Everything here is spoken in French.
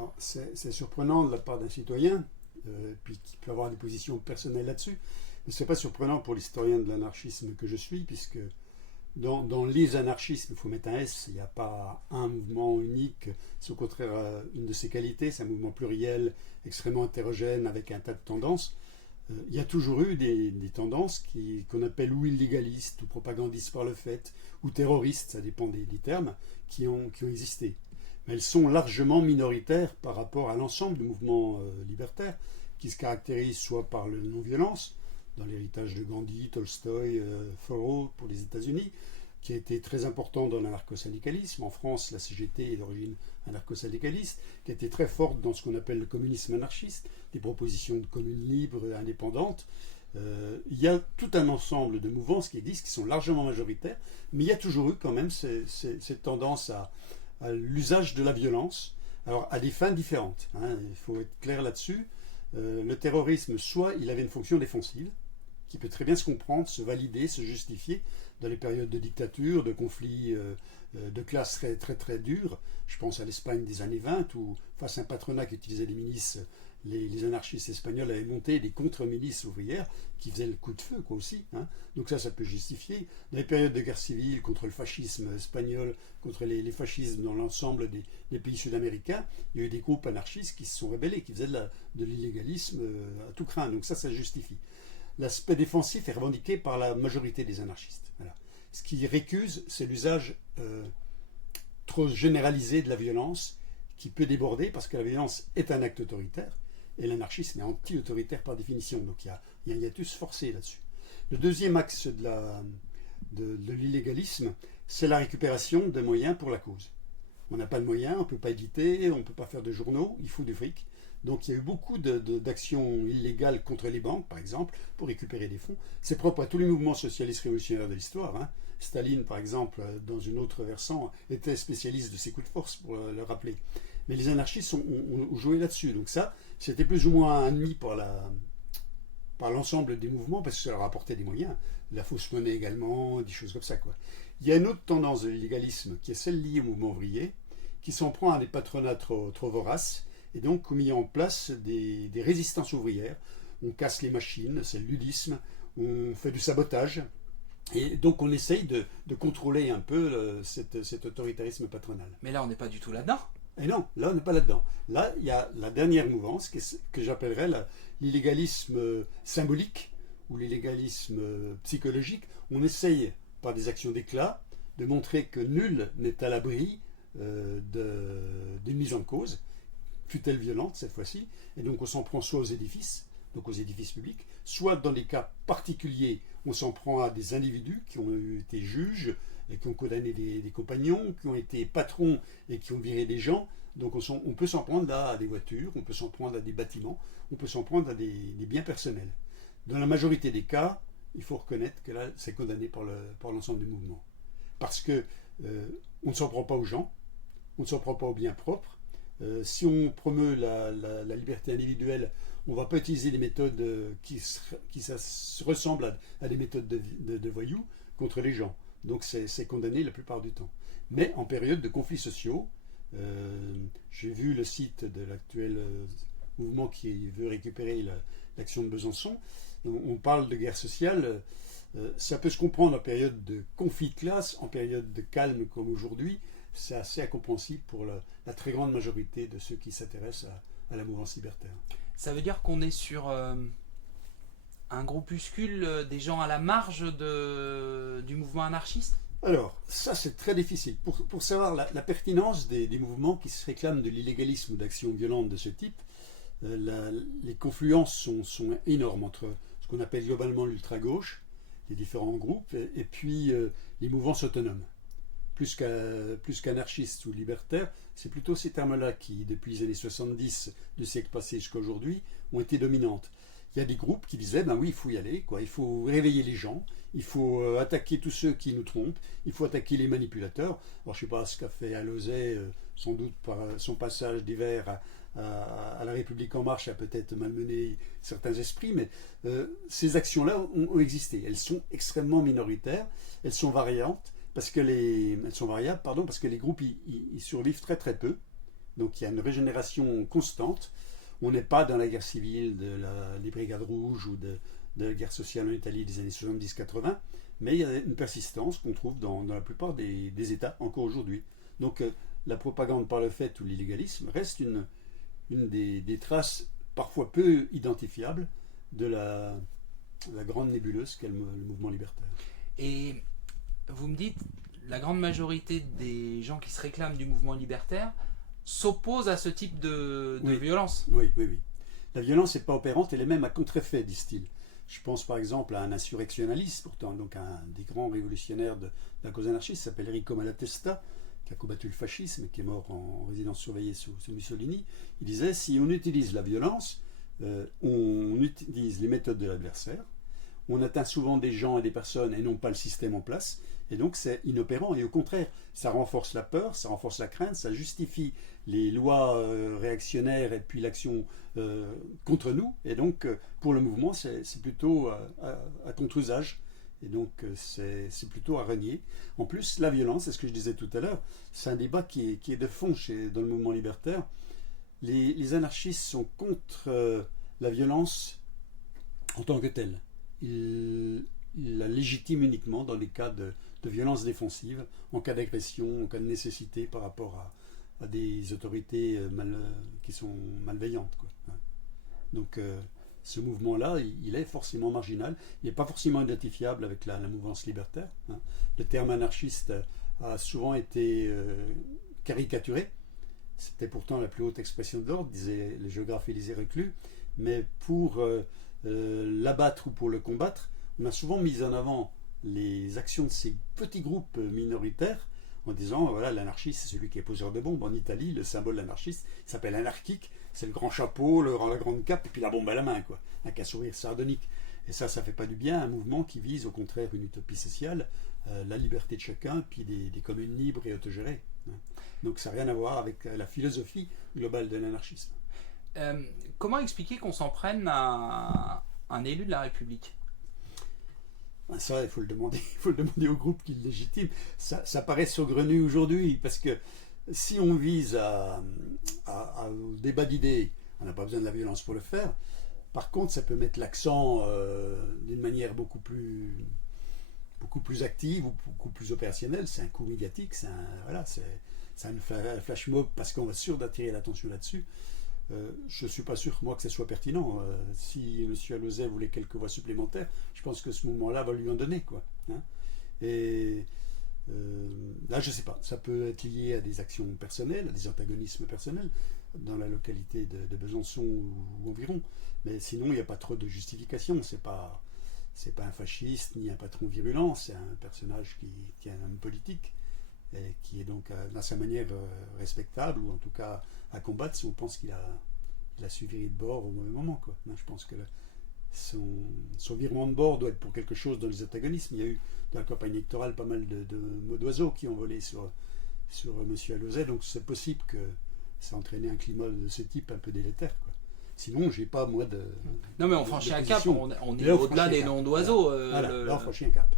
Alors, c'est surprenant de la part d'un citoyen, puis qui peut avoir des positions personnelles là-dessus, mais ce n'est pas surprenant pour l'historien de l'anarchisme que je suis, puisque dans les anarchismes, il faut mettre un S, il n'y a pas un mouvement unique, c'est au contraire une de ses qualités, c'est un mouvement pluriel, extrêmement hétérogène, avec un tas de tendances. Il y a toujours eu des tendances qu'on appelle ou illégalistes, ou propagandistes par le fait, ou terroristes, ça dépend des termes, qui ont existé. Mais elles sont largement minoritaires par rapport à l'ensemble du mouvement libertaire, qui se caractérise soit par la non-violence, dans l'héritage de Gandhi, Tolstoï, Thoreau pour les États-Unis, qui a été très important dans l'anarcho-syndicalisme. En France, la CGT est d'origine anarcho-syndicaliste, qui a été très forte dans ce qu'on appelle le communisme anarchiste, des propositions de communes libres et indépendantes. Il y a tout un ensemble de mouvances qui existent, qui sont largement majoritaires, mais il y a toujours eu quand même cette tendance à l'usage de la violence, alors à des fins différentes. Il faut être clair là-dessus. Le terrorisme, soit il avait une fonction défensive, qui peut très bien se comprendre, se valider, se justifier dans les périodes de dictature, de conflits de classe très, très, très durs. Je pense à l'Espagne des années 20, où face à un patronat qui utilisait les milices, les anarchistes espagnols avaient monté des contre-milices ouvrières qui faisaient le coup de feu, quoi, aussi. Donc ça peut justifier. Dans les périodes de guerre civile, contre le fascisme espagnol, contre les fascismes dans l'ensemble des pays sud-américains, il y a eu des groupes anarchistes qui se sont rebellés, qui faisaient de l'illégalisme à tout craint. Donc ça justifie. L'aspect défensif est revendiqué par la majorité des anarchistes. Voilà. Ce qui récuse, c'est l'usage trop généralisé de la violence qui peut déborder parce que la violence est un acte autoritaire et l'anarchisme est anti-autoritaire par définition. Donc il y a un hiatus forcé là-dessus. Le deuxième axe de l'illégalisme, c'est la récupération des moyens pour la cause. On n'a pas de moyens, on ne peut pas éditer, on ne peut pas faire de journaux, il faut du fric. Donc il y a eu beaucoup d'actions illégales contre les banques, par exemple, pour récupérer des fonds. C'est propre à tous les mouvements socialistes révolutionnaires de l'histoire. Staline, par exemple, dans une autre versant, était spécialiste de ces coups de force, pour le rappeler. Mais les anarchistes ont joué là-dessus. Donc ça, c'était plus ou moins admis par l'ensemble des mouvements, parce que ça leur apportait des moyens. La fausse monnaie également, des choses comme ça, quoi. Il y a une autre tendance de l'illégalisme, qui est celle liée au mouvement ouvrier, qui s'en prend à des patronats trop voraces, et donc ont mis en place des résistances ouvrières. On casse les machines, c'est le ludisme, on fait du sabotage, et donc on essaye de contrôler un peu cet autoritarisme patronal. Mais là, on n'est pas du tout là-dedans. Et non, là on n'est pas là-dedans. Là, il y a la dernière mouvance que j'appellerais l'illégalisme symbolique ou l'illégalisme psychologique. On essaye, par des actions d'éclat, de montrer que nul n'est à l'abri d'une mise en cause, fut-elle violente cette fois-ci, et donc on s'en prend soit aux édifices, donc aux édifices publics, soit dans des cas particuliers, on s'en prend à des individus qui ont été juges, et qui ont condamné des compagnons, qui ont été patrons et qui ont viré des gens. Donc on peut s'en prendre là à des voitures, on peut s'en prendre à des bâtiments, on peut s'en prendre à des biens personnels. Dans la majorité des cas, il faut reconnaître que là, c'est condamné par l'ensemble du mouvement. Parce que on ne s'en prend pas aux gens, on ne s'en prend pas aux biens propres. Si on promeut la liberté individuelle, on ne va pas utiliser des méthodes qui ressemblent à des méthodes de voyous contre les gens. Donc c'est condamné la plupart du temps. Mais en période de conflits sociaux, j'ai vu le site de l'actuel mouvement qui veut récupérer l'action de Besançon. On parle de guerre sociale. Ça peut se comprendre en période de conflit de classe, en période de calme comme aujourd'hui. C'est assez incompréhensible pour la très grande majorité de ceux qui s'intéressent à la mouvance libertaire. Ça veut dire qu'on est sur un groupuscule des gens à la marge du mouvement anarchiste? Alors, ça c'est très difficile. Pour savoir la pertinence des mouvements qui se réclament de l'illégalisme ou d'actions violentes de ce type, les confluences sont énormes entre ce qu'on appelle globalement l'ultra-gauche, les différents groupes, et puis les mouvances autonomes. Plus qu'anarchistes ou libertaires, c'est plutôt ces termes-là qui, depuis les années 70 du siècle passé jusqu'à aujourd'hui, ont été dominantes. Il y a des groupes qui disaient, ben oui, il faut y aller, quoi. Il faut réveiller les gens, il faut attaquer tous ceux qui nous trompent, il faut attaquer les manipulateurs. Alors je ne sais pas ce qu'a fait Alauzet, sans doute par son passage d'hiver à la République en marche a peut-être malmené certains esprits, mais ces actions-là ont existé. Elles sont extrêmement minoritaires, elles sont variantes, elles sont variables, parce que les groupes ils survivent très très peu. Donc il y a une régénération constante. On n'est pas dans la guerre civile des Brigades Rouges ou de la guerre sociale en Italie des années 70-80, mais il y a une persistance qu'on trouve dans la plupart des États encore aujourd'hui. Donc la propagande par le fait ou l'illégalisme reste une des traces parfois peu identifiables de la grande nébuleuse qu'est le mouvement libertaire. Et vous me dites, la grande majorité des gens qui se réclament du mouvement libertaire s'opposent à ce type de Oui. violence. Oui. La violence n'est pas opérante, elle est même à contre-effet, disent-ils. Je pense par exemple à un insurrectionnaliste, pourtant donc un des grands révolutionnaires de la cause anarchiste, qui s'appelle Enrico Malatesta, qui a combattu le fascisme et qui est mort en résidence surveillée sous Mussolini. Il disait, si on utilise la violence, on utilise les méthodes de l'adversaire, on atteint souvent des gens et des personnes et non pas le système en place, et donc c'est inopérant, et au contraire, ça renforce la peur, ça renforce la crainte, ça justifie les lois réactionnaires et puis l'action contre nous, et donc pour le mouvement c'est plutôt à contre-usage, et donc c'est plutôt à renier. En plus, la violence, c'est ce que je disais tout à l'heure, c'est un débat qui est de fond dans le mouvement libertaire. Les anarchistes sont contre la violence en tant que telle. Ils la légitiment uniquement dans les cas de violence défensive, en cas d'agression, en cas de nécessité par rapport à des autorités qui sont malveillantes, quoi. Donc ce mouvement-là, il est forcément marginal, il n'est pas forcément identifiable avec la mouvance libertaire. Le terme anarchiste a souvent été caricaturé. C'était pourtant la plus haute expression de l'ordre, disaient les géographes Élisée Reclus, mais pour l'abattre ou pour le combattre, on a souvent mis en avant les actions de ces petits groupes minoritaires en disant, voilà, l'anarchiste, c'est celui qui est poseur de bombes. En Italie, le symbole anarchiste s'appelle anarchique, c'est le grand chapeau, la grande cape, et puis la bombe à la main, quoi. Un cas sourire sardonique. Et ça fait pas du bien à un mouvement qui vise au contraire une utopie sociale, la liberté de chacun, puis des communes libres et autogérées. Donc ça n'a rien à voir avec la philosophie globale de l'anarchisme. Comment expliquer qu'on s'en prenne à un élu de la République ? Ça, il faut le demander au groupe qui le légitime. Ça paraît saugrenu aujourd'hui, parce que si on vise au débat d'idées, on n'a pas besoin de la violence pour le faire. Par contre, ça peut mettre l'accent d'une manière beaucoup plus active ou beaucoup plus opérationnelle. C'est un coup médiatique, c'est un flash mob parce qu'on va sûr d'attirer l'attention là-dessus. Je ne suis pas sûr, moi, que ce soit pertinent. Si M. Alauzet voulait quelques voix supplémentaires, je pense que ce mouvement-là va lui en donner, quoi. Et là, je ne sais pas. Ça peut être lié à des actions personnelles, à des antagonismes personnels, dans la localité de Besançon ou environ. Mais sinon, il n'y a pas trop de justification. C'est pas un fasciste ni un patron virulent. C'est un personnage qui est un homme politique et qui est donc dans sa manière respectable, ou en tout cas à combattre si on pense qu'il a su virer de bord au mauvais moment, quoi. Je pense que son virement de bord doit être pour quelque chose dans les antagonismes. Il y a eu dans la campagne électorale pas mal de mots d'oiseaux qui ont volé sur M. Alauzet, donc c'est possible que ça a entraîné un climat de ce type un peu délétère, quoi. Sinon, j'ai pas moi de... Non mais on franchit un cap, on est Là, au-delà des noms d'oiseaux. Voilà, là on franchit un cap.